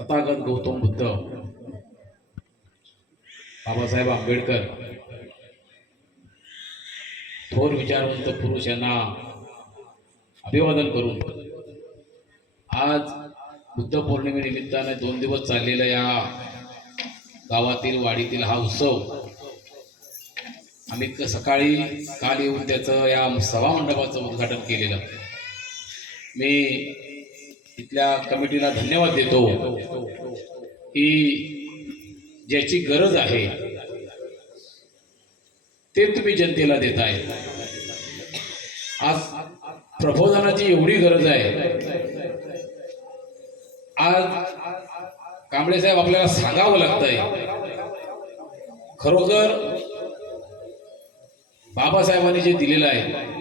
तथागत गौतम बुद्ध. बाबासाहेब आंबेडकर. थोर विचारवंत पुरुष यांना अभिवादन करून आज बुद्ध पौर्णिमेनिमित्ताने दोन दिवस चाललेल्या या गावातील वाडीतील हा उत्सव आम्ही सकाळी काल येऊन त्याचं या सभा मंडपाचं उद्घाटन केलेलं. मी इथल्या कमिटीला धन्यवाद देतो की ज्याची गरज आहे ते तुम्ही जनतेला देताय. आज प्रबोधनाची एवढी गरज आहे. आज कांबळे साहेब आपल्याला सांगावं लागतंय खरोखर बाबासाहेबांनी जे दिलेलं आहे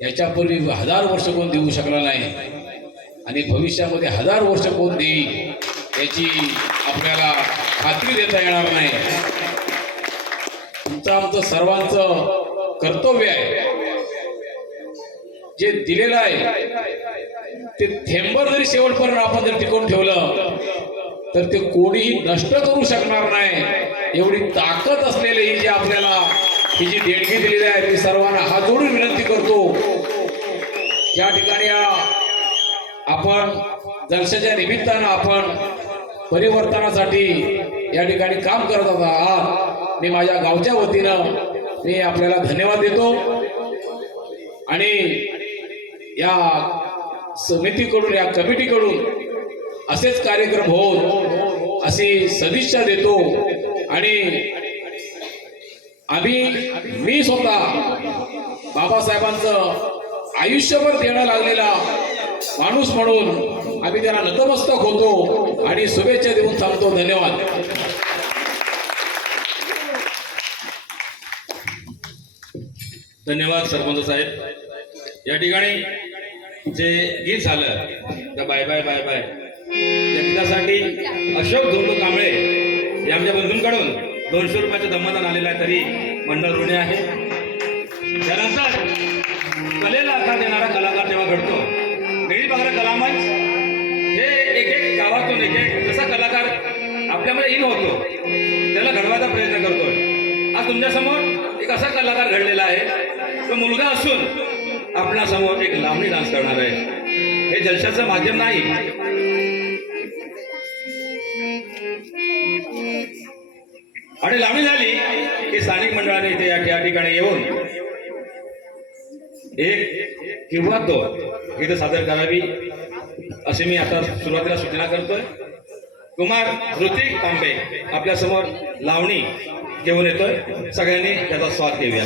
याच्यापूर्वी हजार वर्ष कोण देऊ शकला नाही. आणि भविष्यामध्ये हजार वर्ष कोण देईल याची आपल्याला खात्री देता येणार नाही. तुमचं आमचं सर्वांचं कर्तव्य आहे. जे दिलेलं आहे ते थेंबर जरी शेवटपर्यंत आपण जर टिकवून ठेवलं तर ते कोणीही नष्ट करू शकणार नाही. एवढी ताकद असलेले ही आपल्याला ही जी देणगी दिलेली आहे ती सर्वांना हात जोडून विनंती करतो. या ठिकाणी आपण जलशाच्या निमित्तानं आपण परिवर्तनासाठी या ठिकाणी काम करत आहात मी माझ्या गावच्या वतीनं मी आपल्याला धन्यवाद देतो. आणि या समितीकडून या कमिटीकडून असेच कार्यक्रम होत अशी सदिच्छा देतो. आणि आम्ही मी स्वतः बाबासाहेबांचं आयुष्यभर देणं लागलेला माणूस म्हणून आम्ही त्यांना नतमस्तक होतो आणि शुभेच्छा देऊन सांगतो धन्यवाद. धन्यवाद सरपंच साहेब. या ठिकाणी जे गीत झालं तर बाय बाय बाय बाय. त्या गीतासाठी अशोक धोंडू कांबळे हे आमच्या बंधूंकडून दोनशे रुपयाचं दमदान आलेलं आहे तरी मंडळ ऋणी आहे. त्यानंतर कलेला आकार देणारा कलाकार जेव्हा घडतो वेळी बघा कलामंच हे एक एक गावातून एक एक जसा कलाकार आपल्यामध्ये इन होतो. त्याला घडवायचा प्रयत्न करतोय. आज तुमच्यासमोर एक असा कलाकार घडलेला आहे तो मुलगा असून आपणासमोर एक लावणी डान्स करणार आहे. हे जलशाचं माध्यम नाही आणि लावणी झाली की स्थानिक मंडळाने इथे या ठिकाणी येऊन एक किंवा दोन इथं सादर करावी असे मी आता सुरुवातीला सूचना करतोय. कुमार ऋतिक तांबे आपल्यासमोर लावणी घेऊन येतोय. सगळ्यांनी त्याचा स्वाद घेऊया.